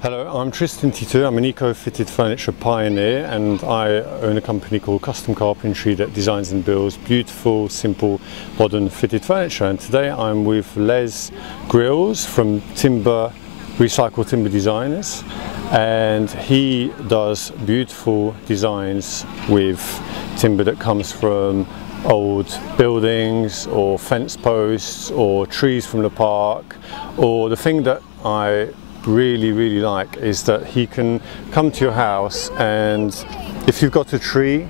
Hello, I'm Tristan Titeux. I'm an eco-fitted furniture pioneer, and I own a company called Custom Carpentry that designs and builds beautiful, simple, modern fitted furniture. And today I'm with Les Grills from Recycled Timber Designers, and he does beautiful designs with timber that comes from old buildings or fence posts or trees from the park. Or the thing that I really like is that he can come to your house, and if you've got a tree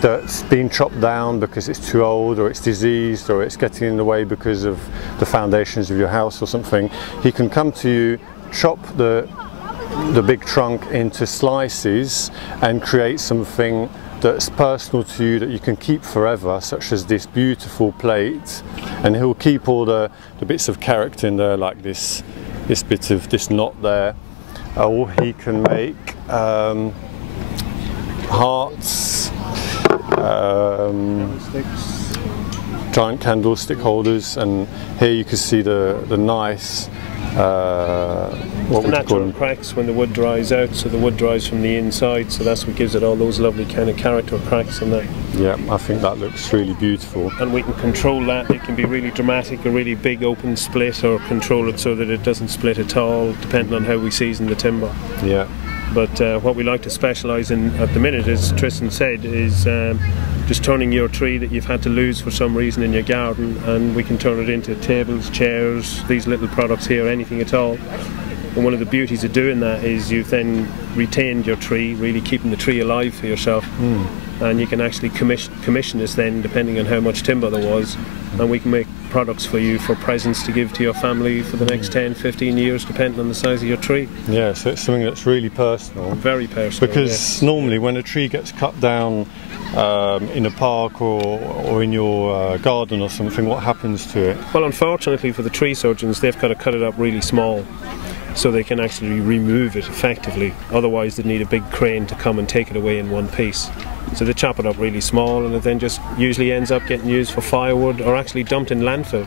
that's been chopped down because it's too old or it's diseased or it's getting in the way because of the foundations of your house or something, he can come to you, chop the big trunk into slices and create something that's personal to you that you can keep forever, such as this beautiful plate. And he'll keep all the bits of character in there, like this bit of this knot there. Or he can make hearts, giant candlestick holders, and here you can see the nice what would you call them? Cracks when the wood dries out, so the wood dries from the inside, so that's what gives it all those lovely kind of character cracks and that. Yeah, I think that looks really beautiful. And we can control that. It can be really dramatic, a really big open split, or control it so that it doesn't split at all, depending on how we season the timber. Yeah. But what we like to specialise in at the minute, as Tristan said, is just turning your tree that you've had to lose for some reason in your garden, and we can turn it into tables, chairs, these little products here, anything at all. And one of the beauties of doing that is you've then retained your tree, really keeping the tree alive for yourself. And you can actually commission us then, depending on how much timber there was, and we can make products for you for presents to give to your family for the next 10-15 years, depending on the size of your tree. Yeah, so it's something that's really personal. Very personal. Because normally when a tree gets cut down in a park or in your garden or something, what happens to it? Well, unfortunately for the tree surgeons, they've got to cut it up really small so they can actually remove it effectively. Otherwise they'd need a big crane to come and take it away in one piece. So they chop it up really small, and it then just usually ends up getting used for firewood or actually dumped in landfill.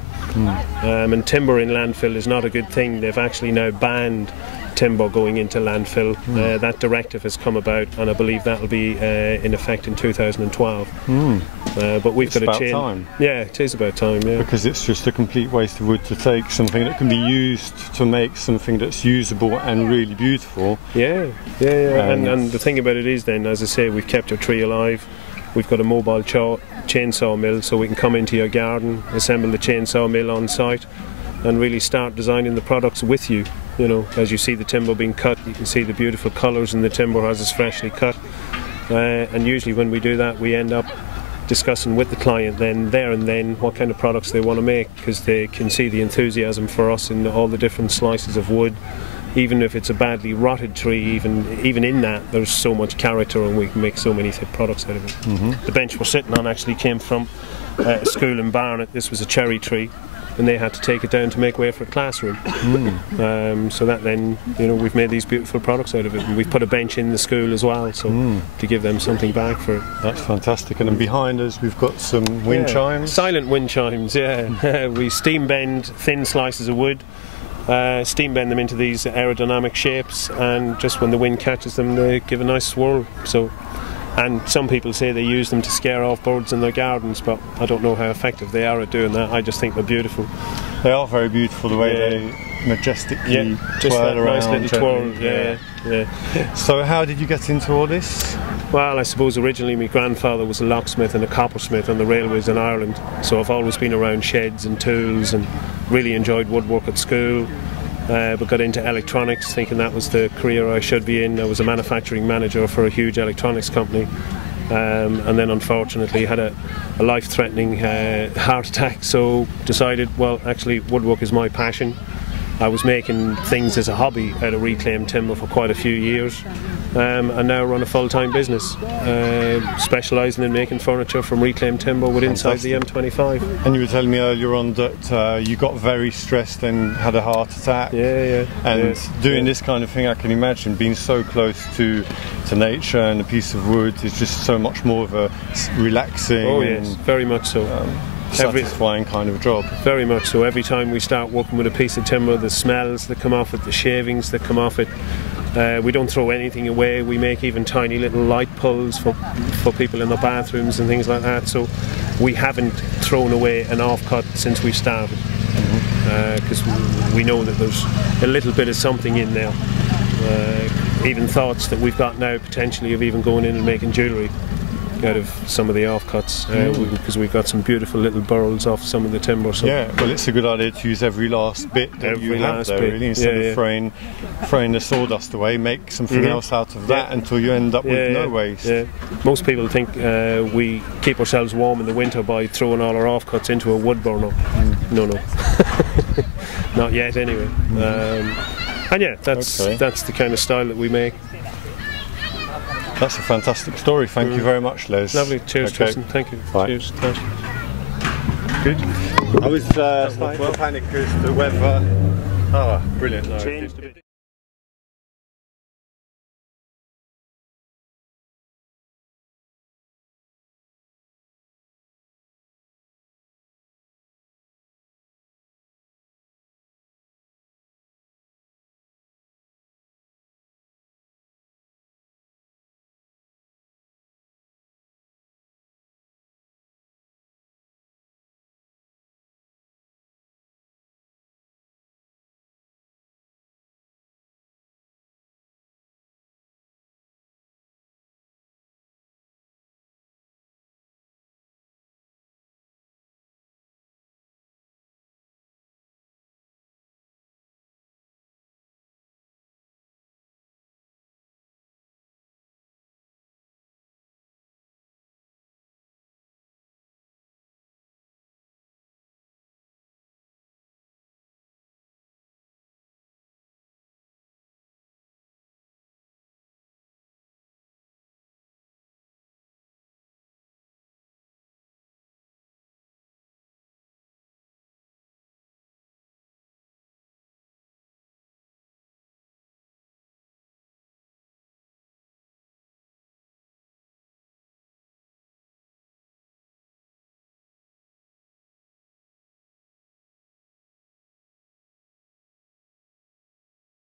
And timber in landfill is not a good thing. They've actually now banned timber going into landfill. That directive has come about, and I believe that will be in effect in 2012. But we've got to change. Time. Yeah, it is about time. Yeah, because it's just a complete waste of wood to take something that can be used to make something that's usable and really beautiful. Yeah. And the thing about it is, then, as I say, we've kept your tree alive. We've got a mobile chainsaw mill, so we can come into your garden, assemble the chainsaw mill on site, and really start designing the products with you. You know, as you see the timber being cut, you can see the beautiful colours in the timber as it's freshly cut. And usually when we do that, we end up discussing with the client there and then what kind of products they want to make, because they can see the enthusiasm for us in all the different slices of wood. Even if it's a badly rotted tree, even in that, there's so much character, and we can make so many products out of it. The bench we're sitting on actually came from a school in Barnet. This was a cherry tree, and they had to take it down to make way for a classroom. So that then, you know, we've made these beautiful products out of it, and we've put a bench in the school as well, so to give them something back for it. That's fantastic. And then behind us we've got some wind chimes. Silent wind chimes, yeah. We steam bend thin slices of wood, steam bend them into these aerodynamic shapes, and just when the wind catches them, they give a nice swirl. And some people say they use them to scare off birds in their gardens, but I don't know how effective they are at doing that. I just think they're beautiful. They are very beautiful, the way they majestically just twirl that around. Nice little twirl, yeah. So how did you get into all this? Well, I suppose originally my grandfather was a locksmith and a coppersmith on the railways in Ireland, so I've always been around sheds and tools and really enjoyed woodwork at school. But got into electronics, thinking that was the career I should be in. I was a manufacturing manager for a huge electronics company, and then unfortunately had a life-threatening heart attack, so decided, well, actually woodwork is my passion. I was making things as a hobby out of reclaimed timber for quite a few years, and now run a full-time business specialising in making furniture from reclaimed timber with inside the M25. And you were telling me earlier on that you got very stressed and had a heart attack. And doing this kind of thing, I can imagine being so close to nature and a piece of wood is just so much more of a relaxing. Oh yes, very much so. Satisfying kind of job. Very much so. Every time we start working with a piece of timber, the smells that come off it, the shavings that come off it, We don't throw anything away. We make even tiny little light poles for people in their bathrooms and things like that. So we haven't thrown away an offcut since we started, because we know that there's a little bit of something in there. Even thoughts that we've got now potentially of even going in and making jewellery out of some of the offcuts, because we've got some beautiful little burls off some of the timber. So yeah, well, it's a good idea to use every last bit that you have there, really, instead of throwing the sawdust away. Make something else out of that until you end up with no waste. Yeah. Most people think we keep ourselves warm in the winter by throwing all our offcuts into a wood burner. No, not yet anyway. And yeah, that's the kind of style that we make. That's a fantastic story. Thank you very much, Les. Lovely. Cheers, Tristan. Thank you. Bye. Cheers. Thanks. Good. I was starting to panic because the weather. Oh, brilliant. No, changed a bit.